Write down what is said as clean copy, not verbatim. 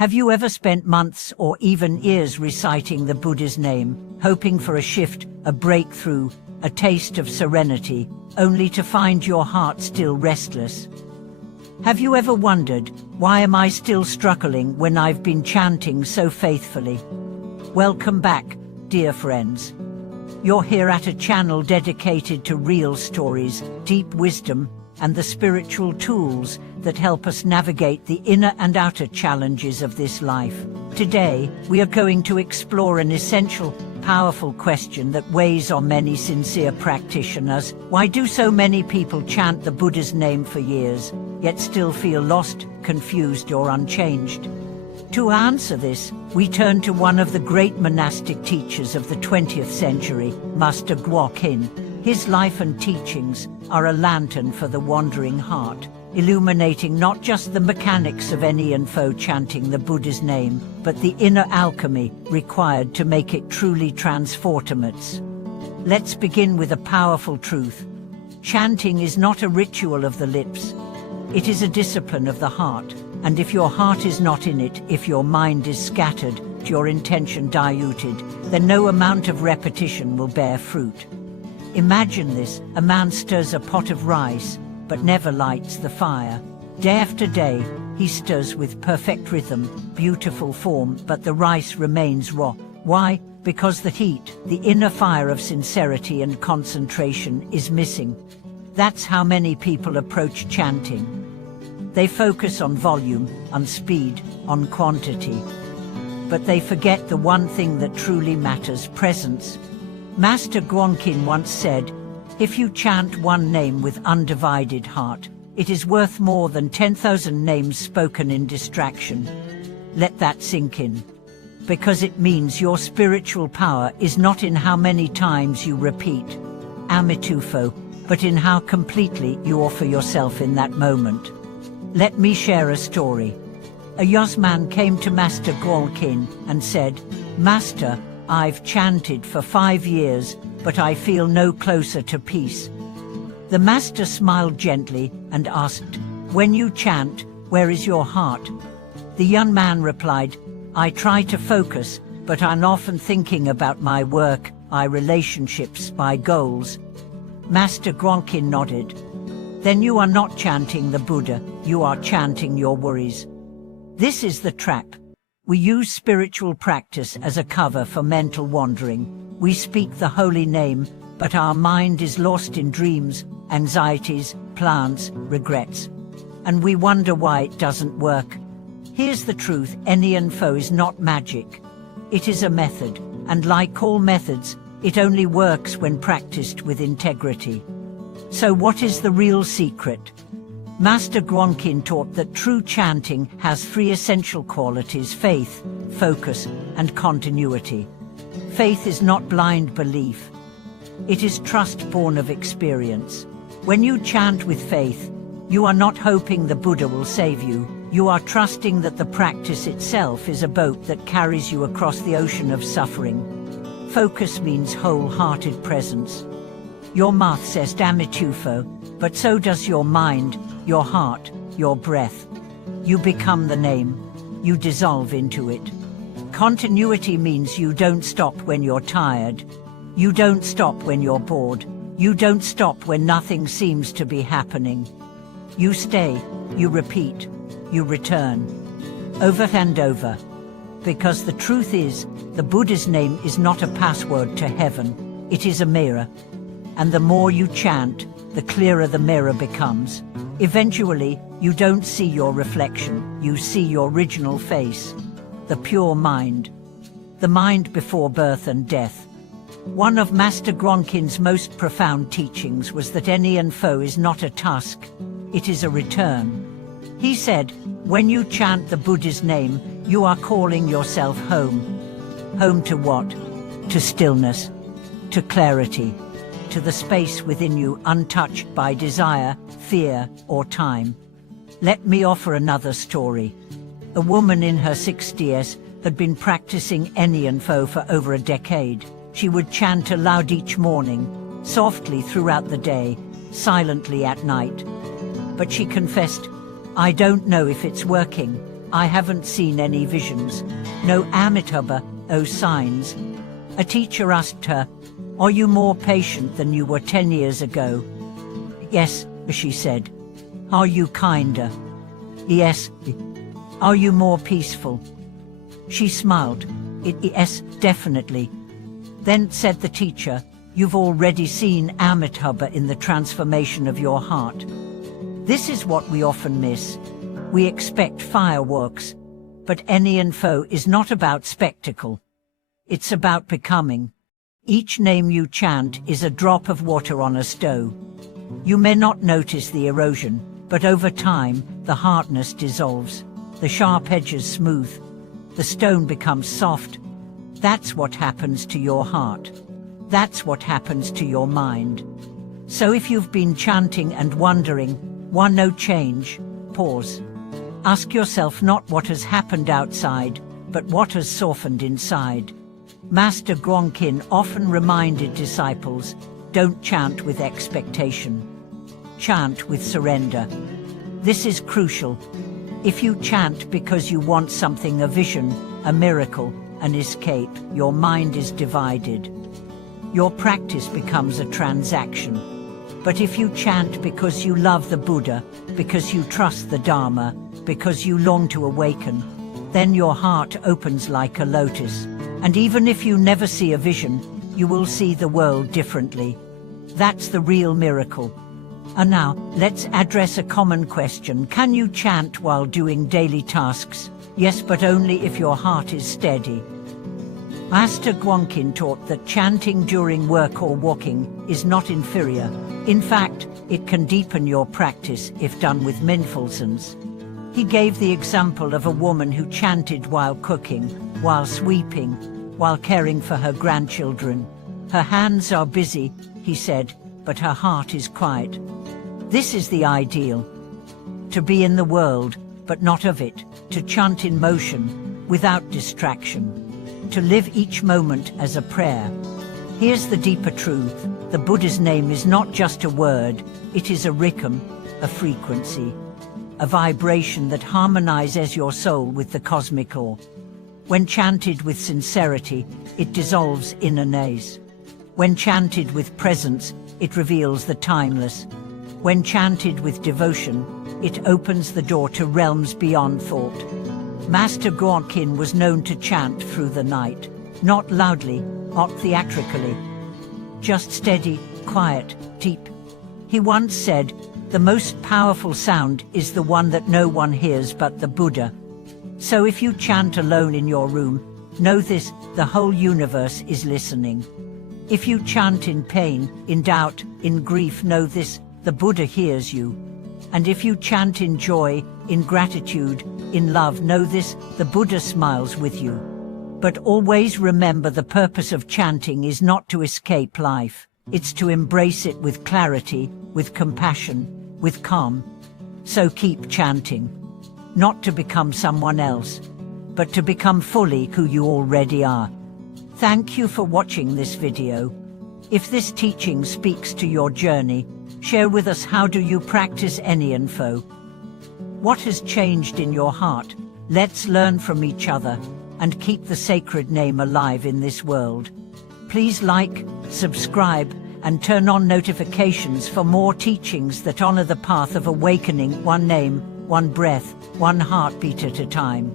Have you ever spent months or even years reciting the Buddha's name, hoping for a shift, a breakthrough, a taste of serenity, only to find your heart still restless? Have you ever wondered, why am I still struggling when I've been chanting so faithfully? Welcome back, dear friends. You're here at a channel dedicated to real stories, deep wisdom, and the spiritual tools that help us navigate the inner and outer challenges of this life. Today, we are going to explore an essential, powerful question that weighs on many sincere practitioners. Why do so many people chant the Buddha's name for years, yet still feel lost, confused, or unchanged? To answer this, we turn to one of the great monastic teachers of the 20th century, Master Guang. His life and teachings are a lantern for the wandering heart, illuminating not just the mechanics of Nianfo chanting the Buddha's name, but the inner alchemy required to make it truly transformative. Let's begin with a powerful truth. Chanting is not a ritual of the lips. It is a discipline of the heart, and if your heart is not in it, if your mind is scattered, your intention diluted, then no amount of repetition will bear fruit. Imagine this: a man stirs a pot of rice, but never lights the fire. Day after day, he stirs with perfect rhythm, beautiful form, but the rice remains raw. Why? Because the heat, the inner fire of sincerity and concentration, is missing. That's how many people approach chanting. They focus on volume, on speed, on quantity. But they forget the one thing that truly matters: presence. Master Guang once said, "If you chant one name with undivided heart, it is worth more than 10,000 names spoken in distraction." Let that sink in. Because it means your spiritual power is not in how many times you repeat Amitufo, but in how completely you offer yourself in that moment. Let me share a story. A young man came to Master Guang and said, "Master, I've chanted for 5 years, but I feel no closer to peace." The master smiled gently and asked, "When you chant, where is your heart?" The young man replied, "I try to focus, but I'm often thinking about my work, my relationships, my goals." Master Guang nodded. "Then you are not chanting the Buddha, you are chanting your worries." This is the trap. We use spiritual practice as a cover for mental wandering. We speak the holy name, but our mind is lost in dreams, anxieties, plans, regrets. And we wonder why it doesn't work. Here's the truth: Nianfo is not magic. It is a method, and like all methods, it only works when practiced with integrity. So what is the real secret? Master Guang taught that true chanting has 3 essential qualities: faith, focus, and continuity. Faith is not blind belief. It is trust born of experience. When you chant with faith, you are not hoping the Buddha will save you. You are trusting that the practice itself is a boat that carries you across the ocean of suffering. Focus means wholehearted presence. Your mouth says Amitufo, but so does your mind, your heart, your breath. You become the name. You dissolve into it. Continuity means you don't stop when you're tired. You don't stop when you're bored. You don't stop when nothing seems to be happening. You stay, you repeat, you return. Over and over. Because the truth is, the Buddha's name is not a password to heaven. It is a mirror. And the more you chant, the clearer the mirror becomes. Eventually, you don't see your reflection, you see your original face. The pure mind. The mind before birth and death. One of Master Guang's most profound teachings was that Nianfo is not a task, it is a return. He said, when you chant the Buddha's name, you are calling yourself home. Home to what? To stillness, to clarity, to the space within you untouched by desire, fear, or time. Let me offer another story. A woman in her 60s had been practicing Nianfo for over a decade. She would chant aloud each morning, softly throughout the day, silently at night. But she confessed, "I don't know if it's working. I haven't seen any visions. No Amitabha, oh signs. A teacher asked her, "Are you more patient than you were 10 years ago?" "Yes," she said. "Are you kinder?" "Yes." "Are you more peaceful?" She smiled. "Yes, definitely." Then said the teacher, "You've already seen Amitabha in the transformation of your heart." This is what we often miss. We expect fireworks, but Nianfo is not about spectacle. It's about becoming. Each name you chant is a drop of water on a stove. You may not notice the erosion, but over time, the hardness dissolves, the sharp edges smooth, the stone becomes soft. That's what happens to your heart. That's what happens to your mind. So if you've been chanting and wondering, why no change? Pause. Ask yourself not what has happened outside, but what has softened inside. Master Guang often reminded disciples, don't chant with expectation. Chant with surrender. This is crucial. If you chant because you want something, a vision, a miracle, an escape, your mind is divided. Your practice becomes a transaction. But if you chant because you love the Buddha, because you trust the Dharma, because you long to awaken, then your heart opens like a lotus. And even if you never see a vision, you will see the world differently. That's the real miracle. And now, let's address a common question. Can you chant while doing daily tasks? Yes, but only if your heart is steady. Master Guang taught that chanting during work or walking is not inferior. In fact, it can deepen your practice if done with mindfulness. He gave the example of a woman who chanted while cooking, while sweeping, while caring for her grandchildren. Her hands are busy, he said, but her heart is quiet. This is the ideal. To be in the world, but not of it. To chant in motion, without distraction. To live each moment as a prayer. Here's the deeper truth. The Buddha's name is not just a word, it is a rhythm, a frequency, a vibration that harmonizes your soul with the cosmic law. When chanted with sincerity, it dissolves inner noise. When chanted with presence, it reveals the timeless. When chanted with devotion, it opens the door to realms beyond thought. Master Guang was known to chant through the night, not loudly, not theatrically. Just steady, quiet, deep. He once said, the most powerful sound is the one that no one hears but the Buddha. So if you chant alone in your room, know this, the whole universe is listening. If you chant in pain, in doubt, in grief, know this, the Buddha hears you. And if you chant in joy, in gratitude, in love, know this, the Buddha smiles with you. But always remember, the purpose of chanting is not to escape life. It's to embrace it with clarity, with compassion, with calm. So keep chanting. Not to become someone else, but to become fully who you already are. Thank you for watching this video. If this teaching speaks to your journey, share with us, how do you practice Nianfo? What has changed in your heart? Let's learn from each other and keep the sacred name alive in this world. Please like, subscribe, and turn on notifications for more teachings that honor the path of awakening, one name, one breath, one heartbeat at a time.